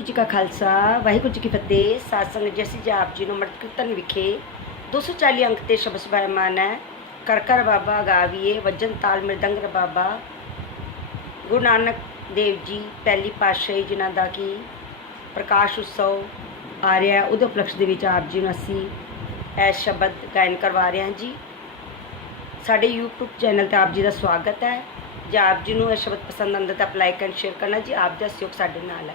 ਵਾਹਿਗੁਰੂ ਜੀ ਕਾ ਖਾਲਸਾ, ਵਾਹਿਗੁਰੂ ਜੀ ਕੀ ਫਤਿਹ। ਸਾਧ ਸੰਗਤ ਜੀ ਜੀ ਆਪ ਜੀ ਨੂੰ ਮਰਦ ਕੀਰਤਨ ਵਿਖੇ 240 ਅੰਕ ਤੇ ਸ਼ਬਦ ਸਬਾਇਮਾਨ ਹੈ। ਕਰ ਕਰ ਬਾਬਾ ਗਾਵੀਏ ਵਜਨ ਤਾਲ ਮ੍ਰਿਦੰਗ ਬਾਬਾ। ਗੁਰੂ ਨਾਨਕ ਦੇਵ ਜੀ, ਪਹਿਲੀ ਪਾਤਸ਼ਾਹੀ ਜਿਨ੍ਹਾਂ ਦਾ ਕੀ ਪ੍ਰਕਾਸ਼ ਉਤਸਵ ਆ ਰਿਹਾ ਉਹਦੇ ਉਪਲਕਸ਼ ਦੇ ਵਿੱਚ ਆਪ ਜੀ ਨੂੰ ਅਸੀਂ ਇਹ ਸ਼ਬਦ ਗਾਇਨ ਕਰਵਾ ਰਹੇ ਹਾਂ ਜੀ। ਸਾਡੇ YouTube ਚੈਨਲ ਤੇ ਆਪ ਜੀ ਦਾ ਸਵਾਗਤ ਹੈ। ਜੇ ਆਪ ਜੀ ਨੂੰ ਇਹ ਸ਼ਬਦ ਪਸੰਦ ਆਉਂਦਾ ਤਾਂ ਲਾਈਕ ਐਂਡ ਸ਼ੇਅਰ ਕਰਨਾ ਜੀ। ਆਪ ਦਾ ਸਹਿਯੋਗ ਸਾਡੇ ਨਾਲ ਹੈ।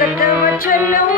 కథ వచనం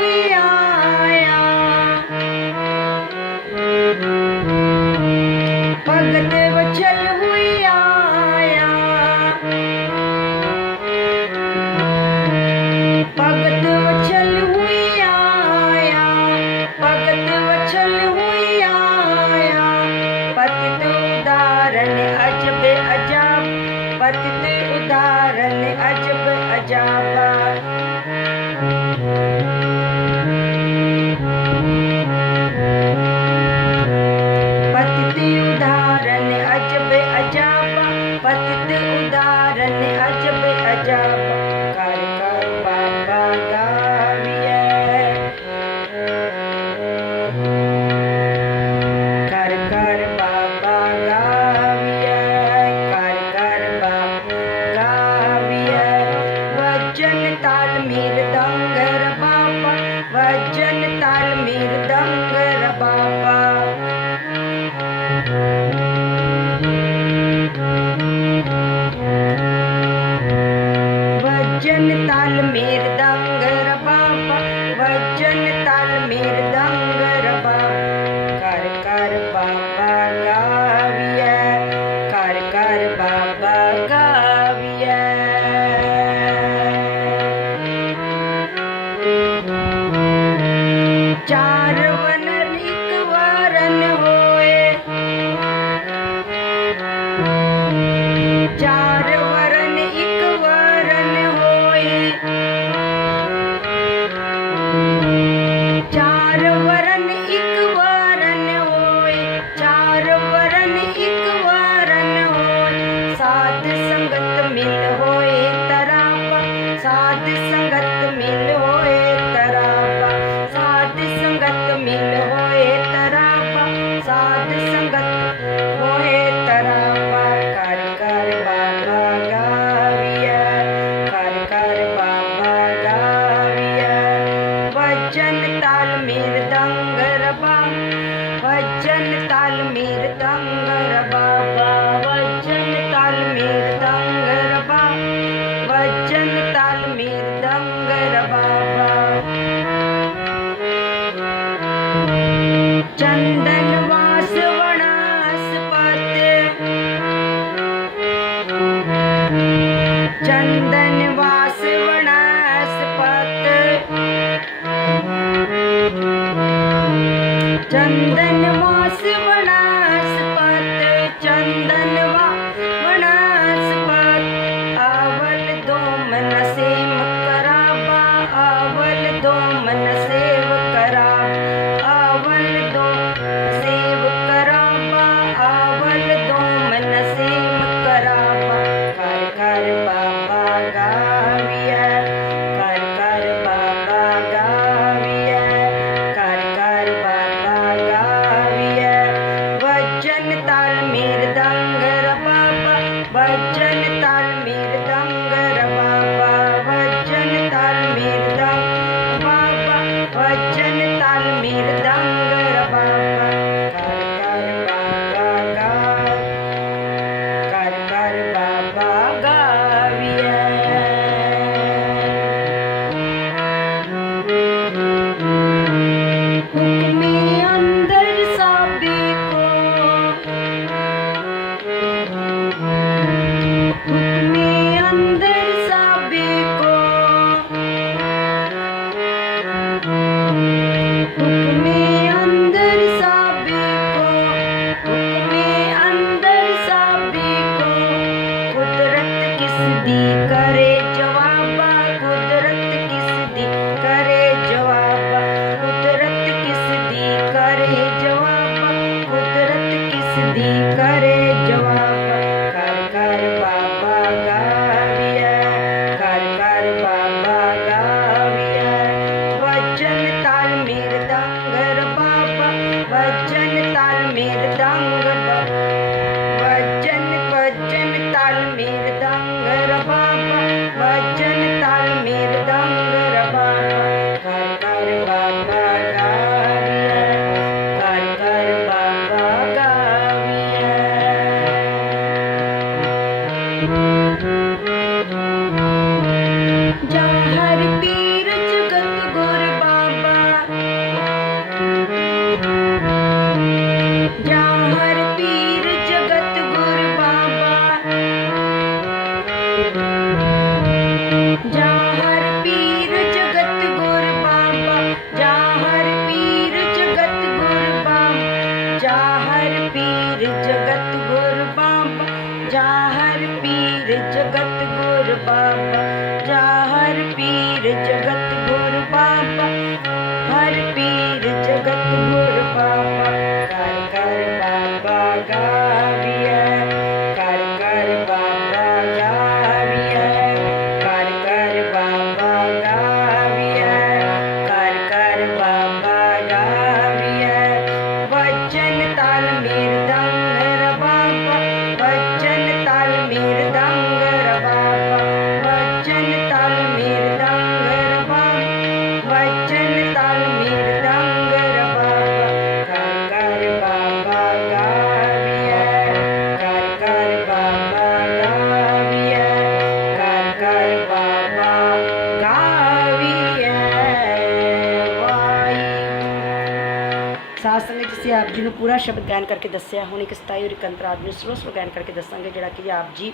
ਸਾਧ ਸੰਗਤ ਜਿਸੇ ਆਪ ਜੀ ਨੂੰ ਪੂਰਾ ਸ਼ਬਦ ਗਾਇਨ ਕਰਕੇ ਦੱਸਿਆ। ਹੁਣ ਇੱਕ ਸਤਾਈ ਔਰ ਇੱਕ ਅੰਤਰਾਜ ਨੂੰ ਸਲੋ ਸਲੋ ਗਾਇਨ ਕਰਕੇ ਦੱਸਾਂਗੇ, ਜਿਹੜਾ ਕਿ ਆਪ ਜੀ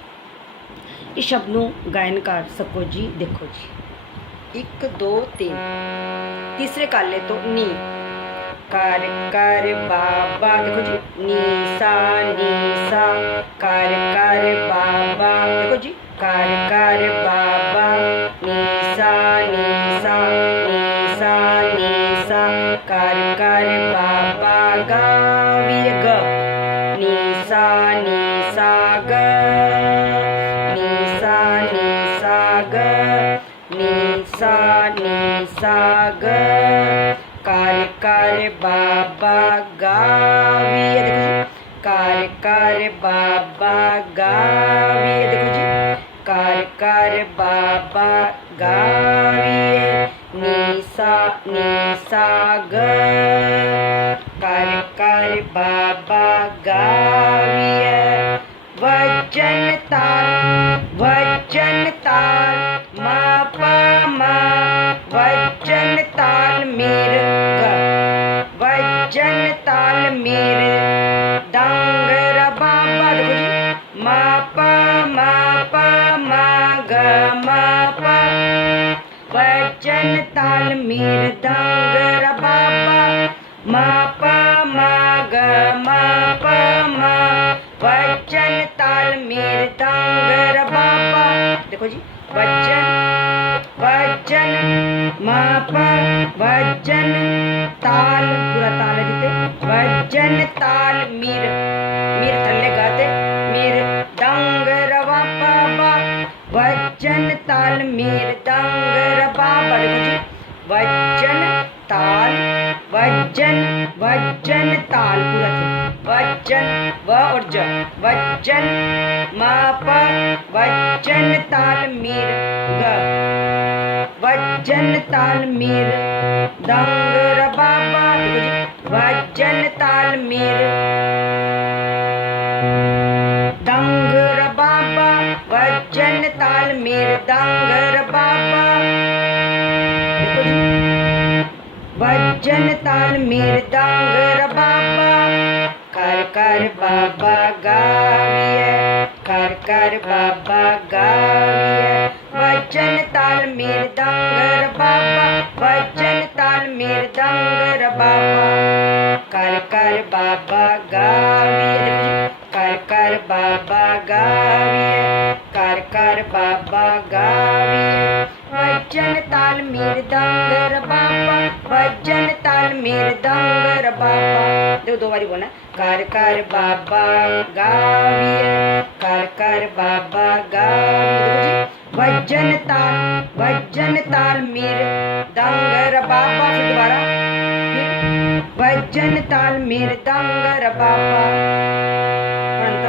ਇਸ ਸ਼ਬਦ ਨੂੰ ਗਾਇਨ ਕਰ ਸਕੋ ਜੀ। ਦੇਖੋ ਜੀ। 1 2 3 ਤੀਸਰੇ ਕਾਲੇ ਤੋਂ ਨੀ। ਕਰ ਕਰ, ਬਾਬਾ। ਦੇਖੋ ਜੀ। ਨੀ ਸਾ ਨੀ ਸਾ ਕਰ ਕਰ, ਬਾਬਾ। ਦੇਖੋ ਜੀ। ਕਰ ਕਰ, ਬਾਬਾ। ga we the go ni sa ni sa ga ni sa ni sa ga ni sa ni sa ga kar kar baba ga we the go कार कार बाबा गावी देखो जी कार कार बाबा गावी निसा निसा ग हर बाबा गाविय वचन तार वचन तार मा पा मा वचन ताल मीर वचन ताल मीर दंग रबा मा पा मा पा मा ग मा पा वचन ताल मीर दंग देखो जी। वज़न वज़न, माप, वज़न, ताल, पूरा ताल दीते वज़न, ताल, मीर। मीर थल्ले गाते। मीर, दंग, रवा, पावा। वज़न, ताल, मीर, दंग, रवा देखो जी। वज़न, ताल, वज़न वज़न, ताल, पूरा थे। वज़न, व और ज। वज़न, मापा वज़न ताल मीर ग वज़न ताल मीर दंग रबाबा देखो जी वज़न ताल मीर कर बाबा गाविए वचन ताल मेर दंगर बाबा वचन ताल मेर दंगर बाबा कर कर बाबा गाविए कर कर बाबा गाविए कर कर बाबा गाविए वचन ताल मेर दंगर बाबा वचन ताल मेर दंगर बाबा देखो दो बारी बोलना कर कर बाबा गाविए कर कर बाबा गा ताल वज़न ताल मीर दंगर बाबा फिर दोबारा भजन ताल मीर दंगर बाबा।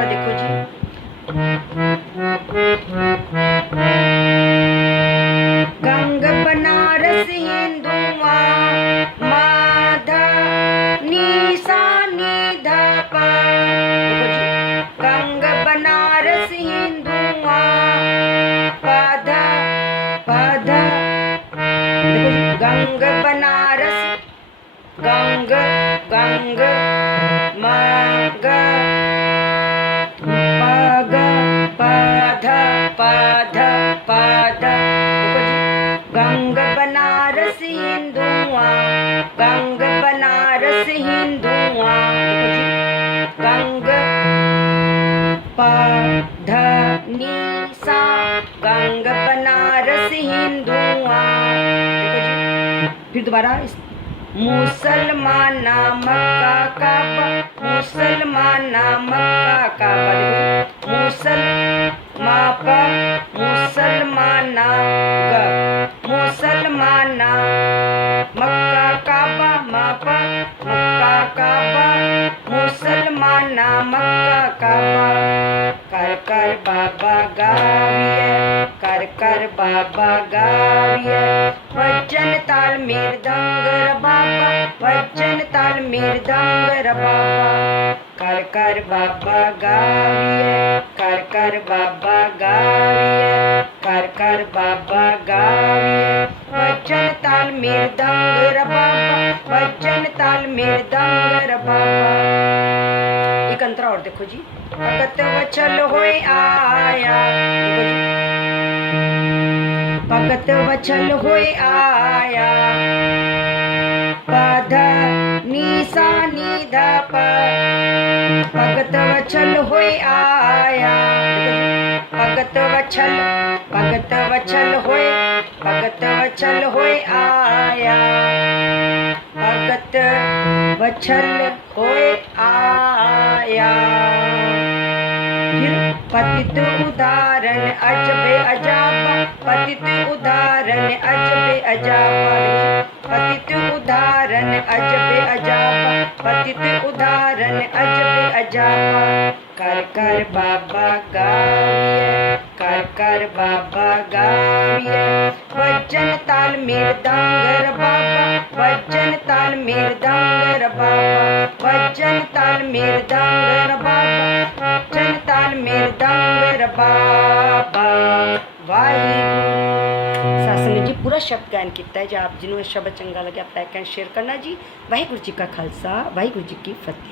देखो जी। पाधा देखो गंग बनारस, गंग गंग, माग पाग पाध पाध पाध। देखो जी, गंग बनारस हिंदुआ, गंग बनारस हिंदुआ। देखो जी, गंग, पाध निशा गंग बनारस हिंदुआ फिर दोबारा मुसलमाना मक्का काबा मुसलमाना मक्का काबा मुसल, मापा, मुसलमाना मुसलमाना मक्का काबा मापा मक्का काबा मुसलमाना मक्का काबा कर बाबा गाविए, कर कर बाबा गाविए। वचन ताल मेर दंगर बाबा वचन ताल मेर दंगर बाबा। कर कर बाबा गाविए, कर कर बाबा गाविए, कर कर बाबा गाविए। वचन ताल मेर दंगर बाबा वचन ताल मेर दंगर बाबा। एक अंतरा और देखो जी। भगत वचल होए आया। भगत वचल होए आया। पध निशा निध प भगत वचल होए आया। भगत वचल भगत वचल होए भगत वचल होए आया। भगत वचल होए आया। पतित उदाहरण अजबे अजाबा पतित उदाहरण अजबे अजाबा पतित उदाहरण अजबे अजाबा पतित उदाहरण अजबे अजाबा कर कर बाबा गाविए कर कर बाबा गाविए वचन ताल मेर दंगर बाबा वचन ताल मेर दंगर बाबा। वचन ताल मेर दंगर बाबा। जी, पूरा शब्द गायन किया है। जो आप जिन्होंने शब्द चंगा लगे, आप लाइक एंड शेयर करना जी। वाहू जी का खालसा वाहू जी की फतेह।